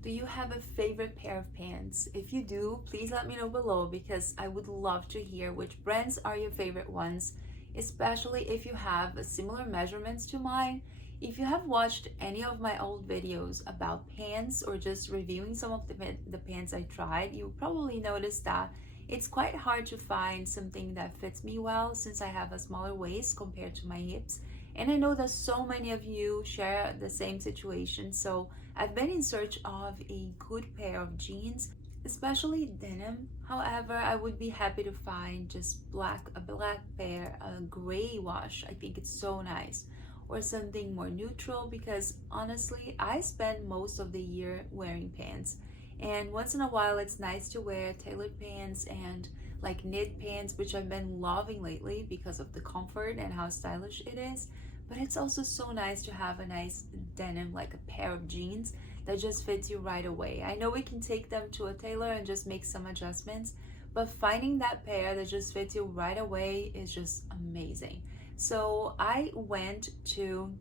Do you have a favorite pair of pants? If you do, please let me know below because I would love to hear which brands are your favorite ones, especially if you have similar measurements to mine. If you have watched any of my old videos about pants or just reviewing some of the pants I tried, you probably noticed that it's quite hard to find something that fits me well since I have a smaller waist compared to my hips. And I know that so many of you share the same situation, so I've been in search of a good pair of jeans, especially denim. However, I would be happy to find just a black pair, a gray wash. I think it's so nice. Or something more neutral because honestly, I spend most of the year wearing pants. And once in a while, it's nice to wear tailored pants and like knit pants, which I've been loving lately because of the comfort and how stylish it is. But it's also so nice to have a nice denim, like a pair of jeans that just fits you right away. I know we can take them to a tailor and just make some adjustments, but finding that pair that just fits you right away is just amazing. So I went to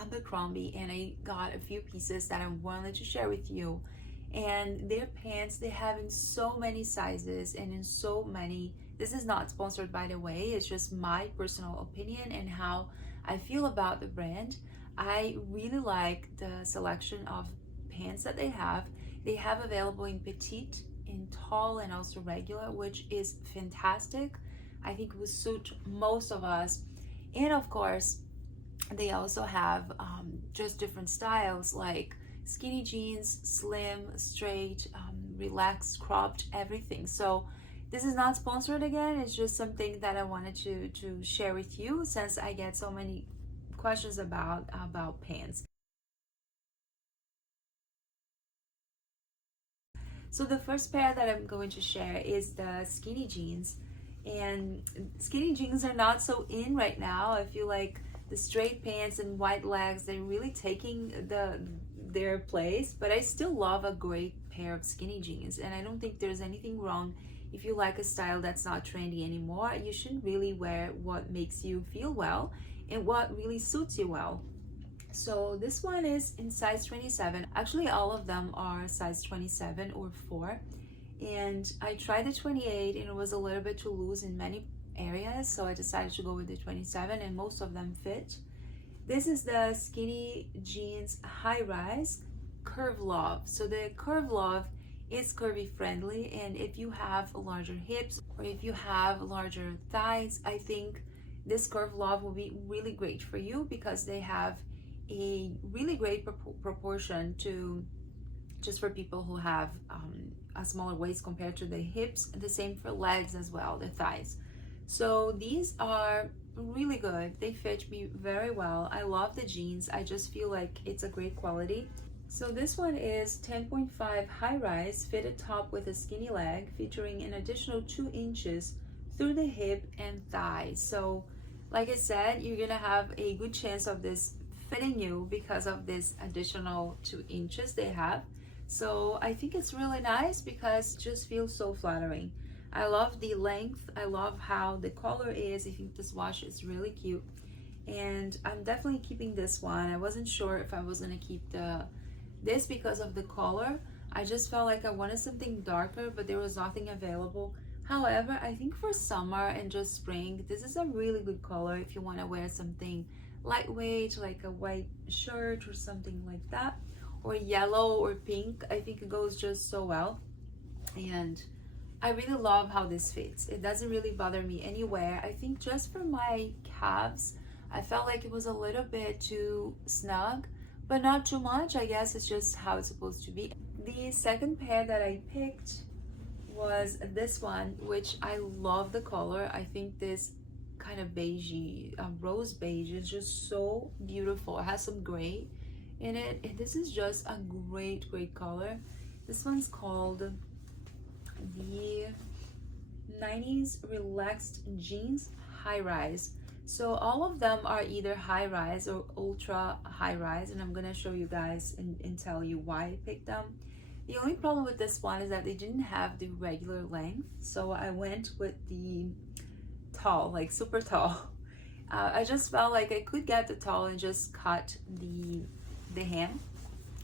Abercrombie and I got a few pieces that I wanted to share with you. And their pants, they have in so many sizes and in so many, this is not sponsored by the way, it's just my personal opinion and how I feel about the brand. I really like the selection of pants that they have. They have available in petite, in tall, and also regular, which is fantastic. I think it would suit most of us. And of course, they also have just different styles like skinny jeans, slim, straight, relaxed, cropped, everything. So this is not sponsored again, it's just something that I wanted to share with you since I get so many questions about pants. So the first pair that I'm going to share is the skinny jeans. And skinny jeans are not so in right now. I feel like the straight pants and wide legs, they're really taking their place, but I still love a great pair of skinny jeans, and I don't think there's anything wrong if you like a style that's not trendy anymore. You should really wear what makes you feel well and what really suits you well. So this one is in size 27. Actually, all of them are size 27 or 4. And I tried the 28 and it was a little bit too loose in many areas, so I decided to go with the 27 and most of them fit. This is the skinny jeans high rise Curve Love. So the Curve Love is curvy friendly, and if you have larger hips or if you have larger thighs, I think this Curve Love will be really great for you because they have a really great proportion to just for people who have a smaller waist compared to the hips, and the same for legs as well, the thighs. So these are really good. They fit me very well. I love the jeans. I just feel like it's a great quality. So this one is 10.5 high rise fitted top with a skinny leg featuring an additional 2 inches through the hip and thigh. So like I said, you're gonna have a good chance of this fitting you because of this additional 2 inches they have. So I think it's really nice because it just feels so flattering. I love the length. I love how the color is. I think this wash is really cute. And I'm definitely keeping this one. I wasn't sure if I was gonna keep this because of the color. I just felt like I wanted something darker, but there was nothing available. However, I think for summer and just spring, this is a really good color if you wanna wear something lightweight, like a white shirt or something like that, or yellow or pink. I think it goes just so well. And I really love how this fits. It doesn't really bother me anywhere. I think just for my calves, I felt like it was a little bit too snug, but not too much. I guess it's just how it's supposed to be. The second pair that I picked was this one, which I love the color. I think this kind of beigey, rose beige is just so beautiful. It has some gray in it, and this is just a great color. This one's called the 90s Relaxed Jeans High Rise. So all of them are either high rise or ultra high rise, and I'm gonna show you guys and tell you why I picked them. The only problem with this one is that they didn't have the regular length, so I went with the tall, like super tall. I just felt like I could get the tall and just cut the hem.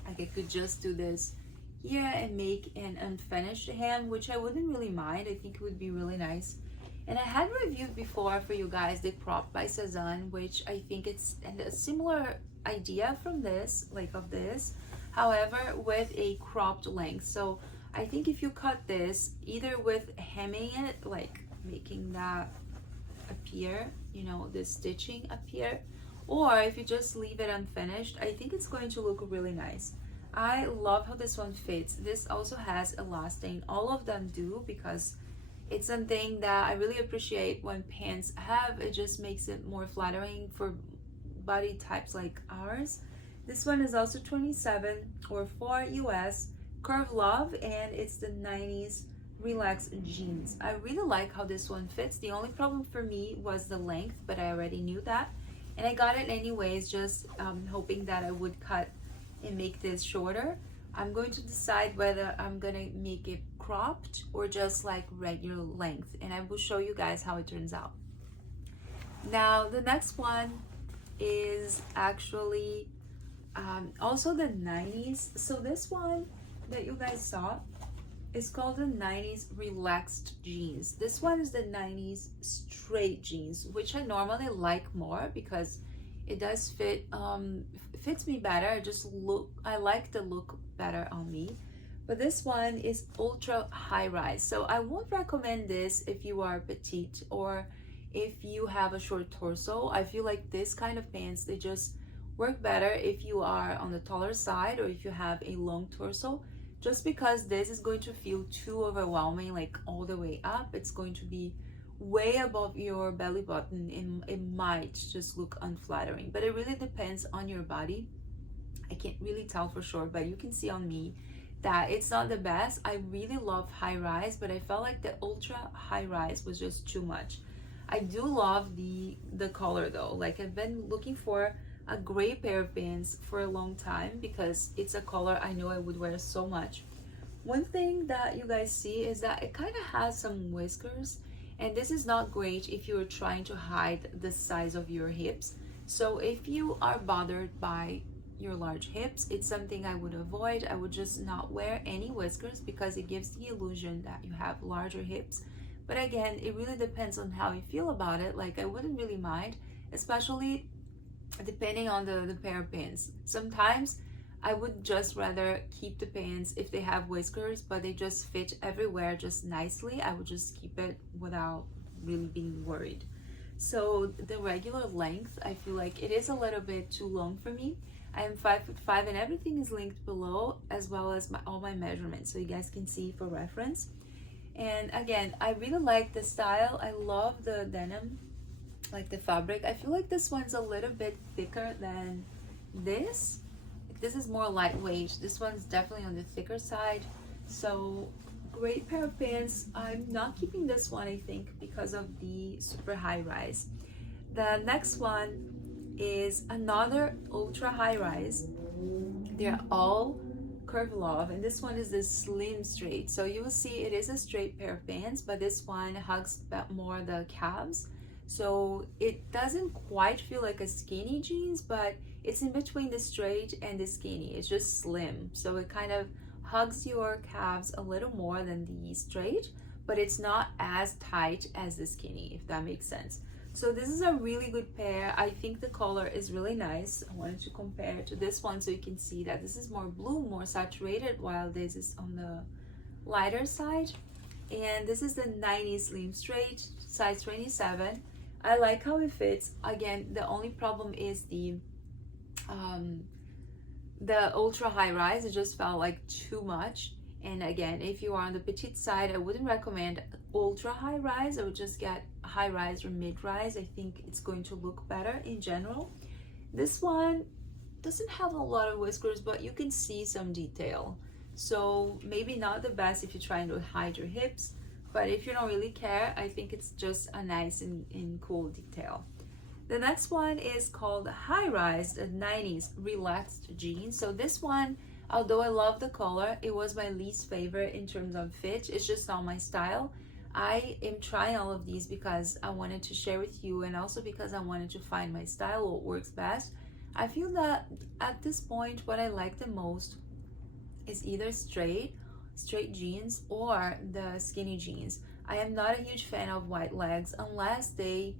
Like I could just do this here and make an unfinished hem, which I wouldn't really mind. I think it would be really nice. And I had reviewed before for you guys the crop by Sezanne, which I think it's a similar idea from this, like of this, however with a cropped length. So I think if you cut this either with hemming it, like making that appear, you know, the stitching appear, or if you just leave it unfinished, I think it's going to look really nice. I love how this one fits. This also has elasting. All of them do, because it's something that I really appreciate when pants have. It just makes it more flattering for body types like ours. This one is also 27 or 4 US, Curve Love, and it's the 90s relaxed jeans. I really like how this one fits. The only problem for me was the length, but I already knew that, and I got it anyways, just hoping that I would cut and make this shorter. I'm going to decide whether I'm gonna make it cropped or just like regular length, and I will show you guys how it turns out. Now the next one is actually also the 90s. So this one that you guys saw is called the 90s relaxed jeans. This one is the 90s straight jeans, which I normally like more because it does fit, fits me better. I like the look better on me. But this one is ultra high rise. So I won't recommend this if you are petite or if you have a short torso. I feel like this kind of pants, they just work better if you are on the taller side or if you have a long torso, just because this is going to feel too overwhelming, like all the way up. It's going to be way above your belly button, and it might just look unflattering, but it really depends on your body. I can't really tell for sure, but you can see on me that it's not the best. I really love high rise, but I felt like the ultra high rise was just too much. I do love the color though. Like, I've been looking for a gray pair of pants for a long time because it's a color I know I would wear so much. One thing that you guys see is that it kind of has some whiskers, and this is not great if you're trying to hide the size of your hips. So if you are bothered by your large hips, it's something I would avoid. I would just not wear any whiskers because it gives the illusion that you have larger hips. But again, it really depends on how you feel about it. Like, I wouldn't really mind, especially depending on the pair of pants. Sometimes I would just rather keep the pants if they have whiskers, but they just fit everywhere just nicely. I would just keep it without really being worried. So the regular length, I feel like it is a little bit too long for me. I am 5'5", and everything is linked below, as well as all my measurements, so you guys can see for reference. And again, I really like the style. I love the denim, like the fabric. I feel like this one's a little bit thicker than this. This is more lightweight. This one's definitely on the thicker side. So great pair of pants. I'm not keeping this one, I think, because of the super high rise. The next one is another ultra high rise. They're all Curve Love, and this one is the slim straight. So you will see it is a straight pair of pants, but this one hugs more the calves. So it doesn't quite feel like a skinny jeans, but it's in between the straight and the skinny. It's just slim. So it kind of hugs your calves a little more than the straight, but it's not as tight as the skinny, if that makes sense. So this is a really good pair. I think the color is really nice. I wanted to compare to this one so you can see that this is more blue, more saturated, while this is on the lighter side. And this is the 90s slim straight, size 27. I like how it fits. Again, the only problem is the ultra high rise. It just felt like too much. And again, if you are on the petite side, I wouldn't recommend ultra high rise. I would just get high rise or mid rise. I think it's going to look better in general. This one doesn't have a lot of whiskers, but you can see some detail. So maybe not the best if you're trying to hide your hips, but if you don't really care, I think it's just a nice and cool detail. The next one is called High Rise, the 90s relaxed jeans. So this one, although I love the color, it was my least favorite in terms of fit. It's just not my style. I am trying all of these because I wanted to share with you, and also because I wanted to find my style, what works best. I feel that at this point, what I like the most is either straight jeans or the skinny jeans. I am not a huge fan of wide legs unless they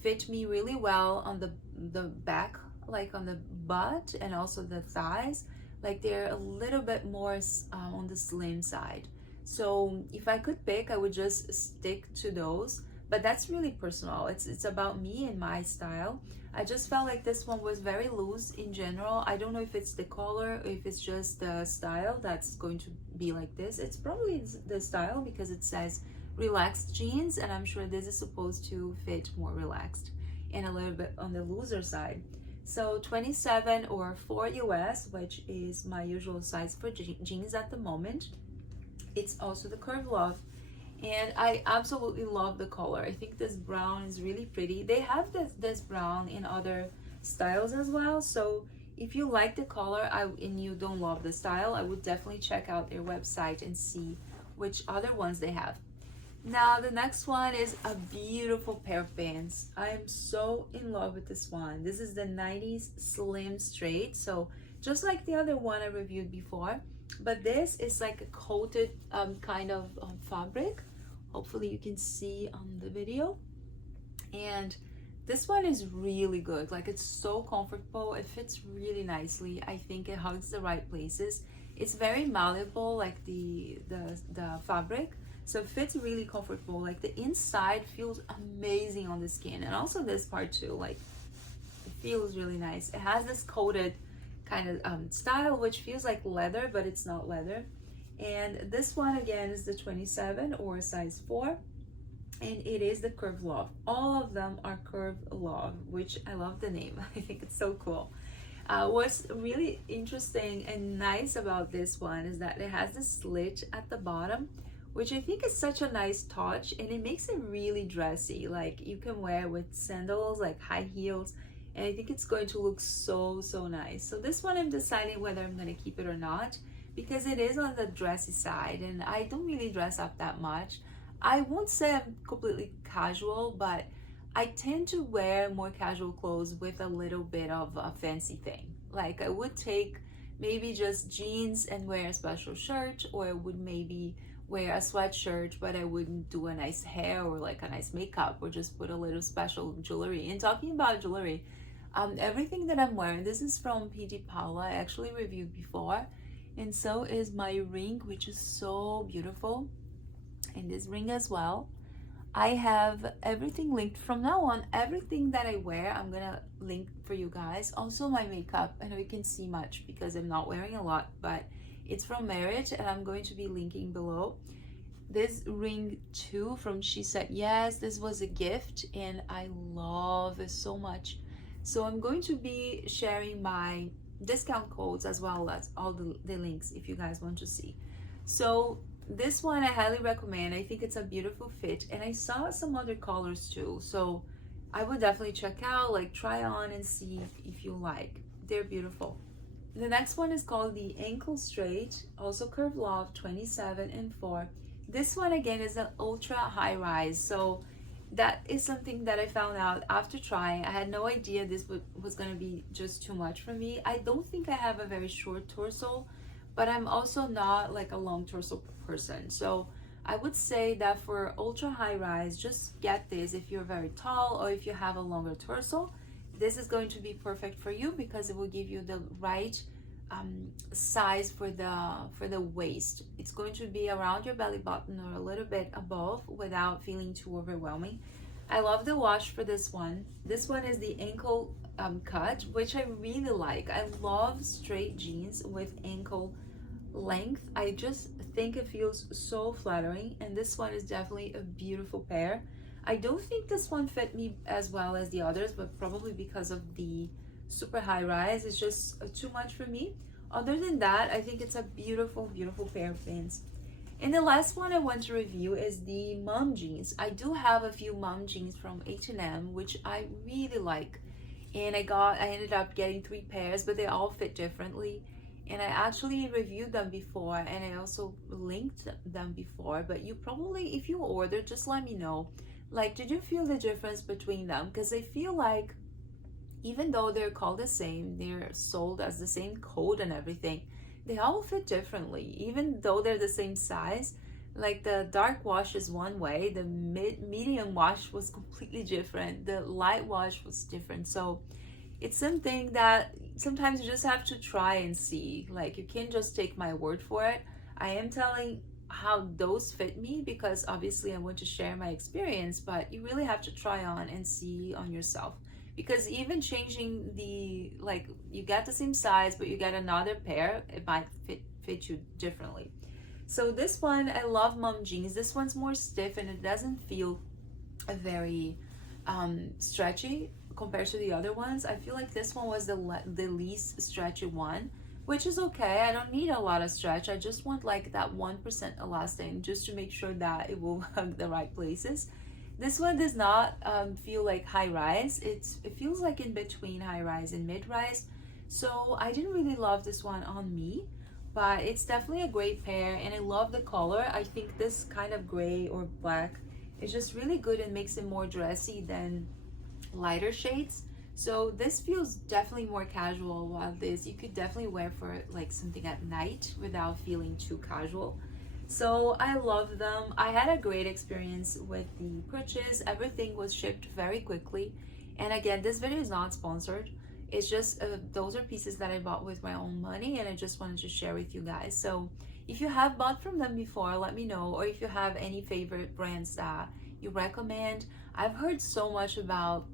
fit me really well on the back, like on the butt and also the thighs. Like they're a little bit more on the slim side. So if I could pick, I would just stick to those. But that's really personal. It's about me and my style. I just felt like this one was very loose in general. I don't know if it's the color or if it's just the style that's going to be like this. It's probably the style because it says relaxed jeans, and I'm sure this is supposed to fit more relaxed and a little bit on the looser side. So 27 or 4 US, which is my usual size for jeans at the moment. It's also the Curve Love, and I absolutely love the color. I think this brown is really pretty. They have this brown in other styles as well, so if you like the color and you don't love the style, I would definitely check out their website and see which other ones they have. Now the next one is a beautiful pair of pants. I am so in love with this one. This is the 90s Slim Straight, so just like the other one I reviewed before, but this is like a coated kind of fabric. Hopefully you can see on the video. And this one is really good. Like, it's so comfortable. It fits really nicely. I think it hugs the right places. It's very malleable, like the fabric. So it fits really comfortable. Like the inside feels amazing on the skin, and also this part too. Like, it feels really nice. It has this coated kind of style, which feels like leather, but it's not leather. And this one again is the 27 or size 4, and it is the Curve Love. All of them are Curve Love, which I love the name. I think it's so cool. What's really interesting and nice about this one is that it has this slit at the bottom, which I think is such a nice touch, and it makes it really dressy. Like, you can wear with sandals, like high heels, and I think it's going to look so nice. So this one I'm deciding whether I'm going to keep it or not, because it is on the dressy side, and I don't really dress up that much. I won't say I'm completely casual, but I tend to wear more casual clothes with a little bit of a fancy thing. Like, I would take maybe just jeans and wear a special shirt, or I would maybe wear a sweatshirt, but I wouldn't do a nice hair or like a nice makeup, or just put a little special jewelry. And talking about jewelry, everything that I'm wearing, this is from PDPAOLA. I actually reviewed before, and so is my ring, which is so beautiful, and this ring as well. I have everything linked from now on. Everything that I wear, I'm gonna link for you guys. Also my makeup. I know you can see much because I'm not wearing a lot, but it's from Merit, and I'm going to be linking below. This ring too from Shesaidyes. This was a gift, and I love it so much. So I'm going to be sharing my discount codes as well as all the links if you guys want to see. So this one I highly recommend. I think it's a beautiful fit, and I saw some other colors too, so I would definitely check out, like try on and see if you like. They're beautiful. The next one is called the Ankle Straight, also Curve Love 27 and 4. This one again is an ultra high rise, so that is something that I found out after trying. I had no idea this was going to be just too much for me. I don't think I have a very short torso, but I'm also not like a long torso person. So I would say that for ultra high rise, just get this if you're very tall or if you have a longer torso. This is going to be perfect for you because it will give you the right size for the waist. It's going to be around your belly button or a little bit above without feeling too overwhelming. I love the wash for this one. This one is the ankle cut, which I really like. I love straight jeans with ankle length. I just think it feels so flattering, and this one is definitely a beautiful pair. I don't think this one fit me as well as the others, but probably because of the super high rise, it's just too much for me. Other than that, I think it's a beautiful pair of pants. And the last one I want to review is the mom jeans. I do have a few mom jeans from H&M, which I really like, and I ended up getting 3 pairs, but they all fit differently. And I actually reviewed them before, and I also linked them before, but you probably, if you order, just let me know. Like, did you feel the difference between them? Because I feel like even though they're called the same, they're sold as the same code and everything, they all fit differently, even though they're the same size. Like the dark wash is one way, the medium wash was completely different, the light wash was different. So it's something that sometimes you just have to try and see. Like, you can't just take my word for it. I am telling how those fit me because obviously I want to share my experience, but you really have to try on and see on yourself. Because even changing the, like, you get the same size but you get another pair, it might fit you differently. So this one, I love mom jeans. This one's more stiff and it doesn't feel very stretchy compared to the other ones. I feel like this one was the least stretchy one, which is okay. I don't need a lot of stretch. I just want like that 1% elastin just to make sure that it will hug the right places. This one does not feel like high rise. It feels like in between high rise and mid rise. So I didn't really love this one on me, but it's definitely a great pair and I love the color. I think this kind of gray or black is just really good and makes it more dressy than lighter shades. So this feels definitely more casual, while this you could definitely wear for like something at night without feeling too casual. So I love them. I had a great experience with the purchase. Everything was shipped very quickly. And again, this video is not sponsored. It's just those are pieces that I bought with my own money and I just wanted to share with you guys. So if you have bought from them before, let me know. Or if you have any favorite brands that you recommend. I've heard so much about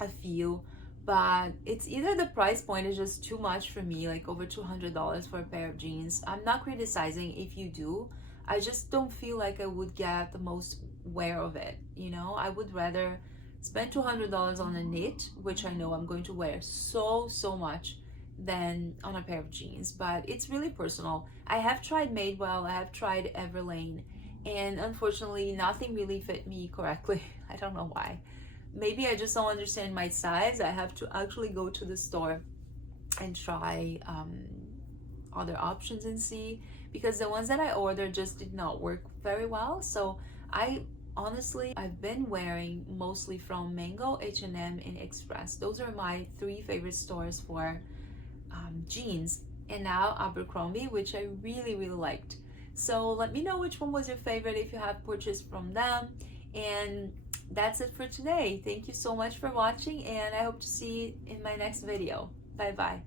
a few, but it's either the price point is just too much for me, like over $200 for a pair of jeans. I'm not criticizing if you do. I just don't feel like I would get the most wear of it, you know? I would rather spend $200 on a knit, which I know I'm going to wear so much, than on a pair of jeans. But it's really personal. I have tried Madewell, I have tried Everlane, and unfortunately nothing really fit me correctly. I don't know why. Maybe I just don't understand my size. I have to actually go to the store and try other options and see, because the ones that I ordered just did not work very well. So I've been wearing mostly from Mango, H&M, and Express. Those are my three favorite stores for jeans, and now Abercrombie, which I really liked. So let me know which one was your favorite if you have purchased from them. And that's it for today. Thank you so much for watching, and I hope to see you in my next video. Bye bye.